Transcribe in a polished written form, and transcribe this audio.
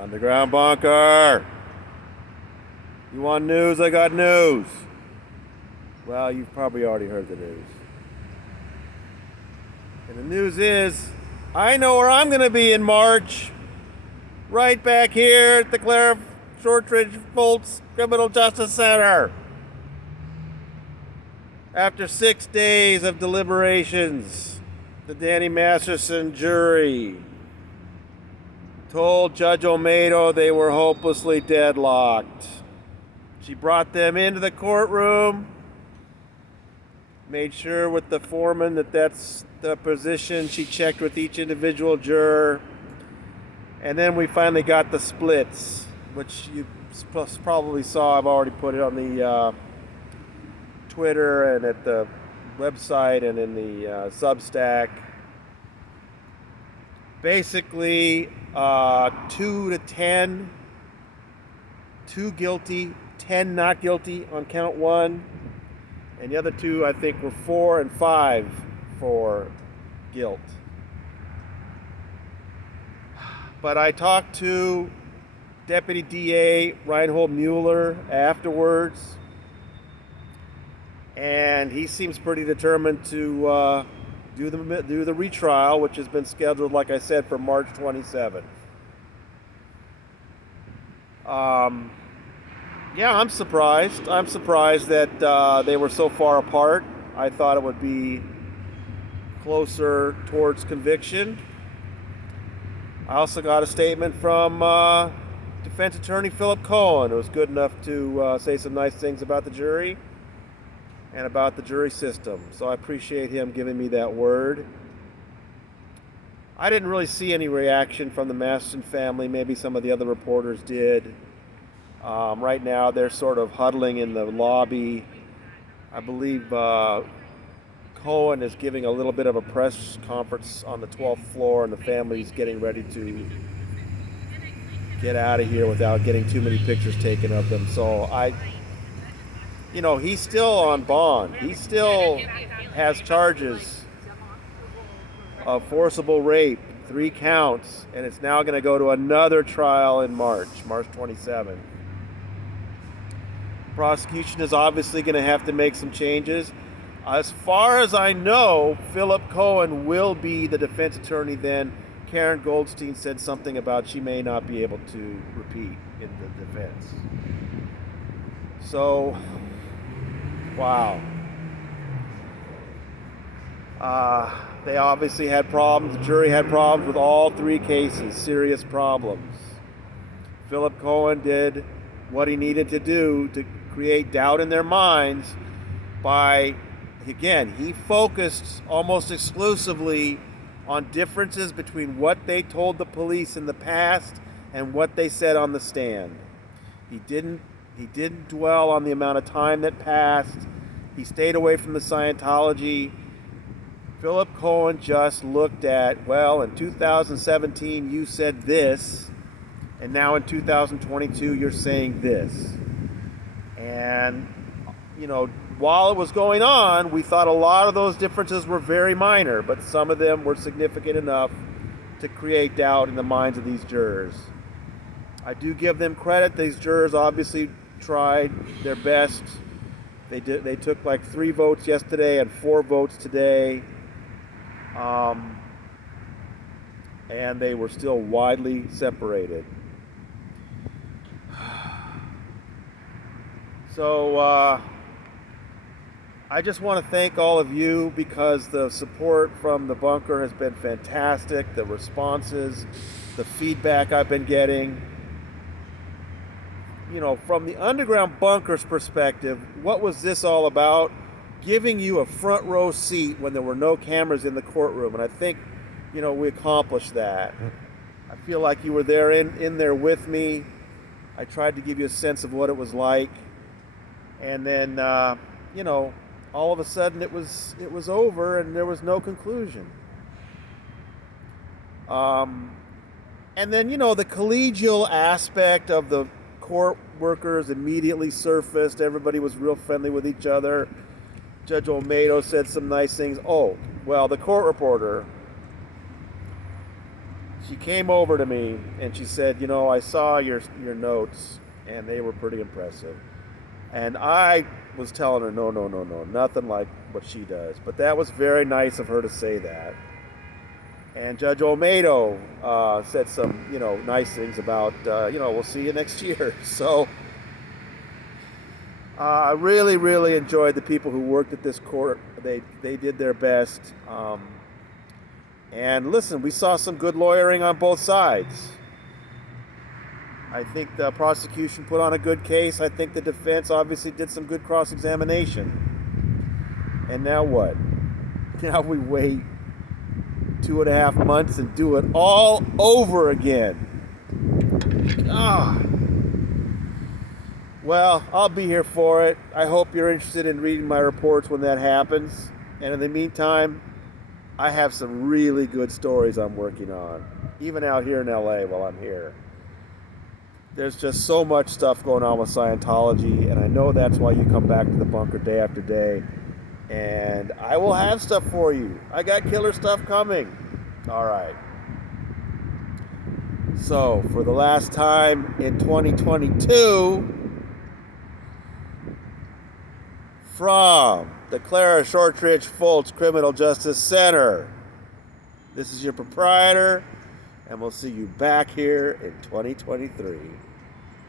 Underground bunker. You want news? I got news. Well, you've probably already heard the news. And the news is, I know where I'm going to be in March. Right back here at the Claire Shortridge Foltz Criminal Justice Center. After 6 days of deliberations, the Danny Masterson jury told Judge Olmedo they were hopelessly deadlocked. She brought them into the courtroom, made sure with the foreman that that's the position. She checked with each individual juror. And then we finally got the splits, which you probably saw. I've already put it on the Twitter and at the website and in the Substack. Basically, 2 to 10, 2 guilty, 10 not guilty on count 1, and the other 2 I think were 4 and 5 for guilt. But I talked to Deputy DA Reinhold Mueller afterwards, and he seems pretty determined to do the retrial, which has been scheduled, like I said, for March 27th. Yeah, I'm surprised. I'm surprised that they were so far apart. I thought it would be closer towards conviction. I also got a statement from defense attorney Philip Cohen, who was good enough to say some nice things about the jury and about the jury system. So I appreciate him giving me that word. I didn't really see any reaction from the Masterson family. Maybe some of the other reporters did. Right now they're sort of huddling in the lobby. I believe Cohen is giving a little bit of a press conference on the 12th floor, and the family's getting ready to get out of here without getting too many pictures taken of them. So he's still on bond. He still has charges of forcible rape, 3 counts, and it's now going to go to another trial in March 27th. Prosecution is obviously going to have to make some changes. As far as I know, Philip Cohen will be the defense attorney then. Karen Goldstein said something about she may not be able to repeat in the defense. So, wow. They obviously had problems. The jury had problems with all 3 cases, serious problems. Philip Cohen did what he needed to do to create doubt in their minds by, again, he focused almost exclusively on differences between what they told the police in the past and what they said on the stand. He didn't dwell on the amount of time that passed. He stayed away from the Scientology. Philip Cohen just looked at, well, in 2017 you said this, and now in 2022 you're saying this. And, while it was going on, we thought a lot of those differences were very minor, but some of them were significant enough to create doubt in the minds of these jurors. I do give them credit. These jurors obviously tried their best. They took like 3 votes yesterday and 4 votes today. And they were still widely separated. So I just want to thank all of you, because the support from the bunker has been fantastic. The responses, the feedback I've been getting. From the underground bunker's perspective, what was this all about? Giving you a front row seat when there were no cameras in the courtroom. And I think, we accomplished that. I feel like you were there in there with me. I tried to give you a sense of what it was like. And then, all of a sudden it was over and there was no conclusion. And then, the collegial aspect of the court workers immediately surfaced. Everybody was real friendly with each other. Judge Olmedo said some nice things. Oh, well, the court reporter, she came over to me and she said, I saw your notes and they were pretty impressive. And I was telling her, no, nothing like what she does. But that was very nice of her to say that. And Judge Olmedo said some, nice things about, we'll see you next year. So I really, really enjoyed the people who worked at this court. They did their best. And listen, we saw some good lawyering on both sides. I think the prosecution put on a good case. I think the defense obviously did some good cross-examination. And now what? Now we wait 2.5 months and do it all over again. Well, I'll be here for it. I hope you're interested in reading my reports when that happens. And in the meantime, I have some really good stories I'm working on, even out here in LA while I'm here. There's just so much stuff going on with Scientology, and I know that's why you come back to the bunker day after day. And I will have stuff for you. I got killer stuff coming. All right. So, for the last time in 2022, from the Clara Shortridge Foltz Criminal Justice Center, this is your proprietor, and we'll see you back here in 2023.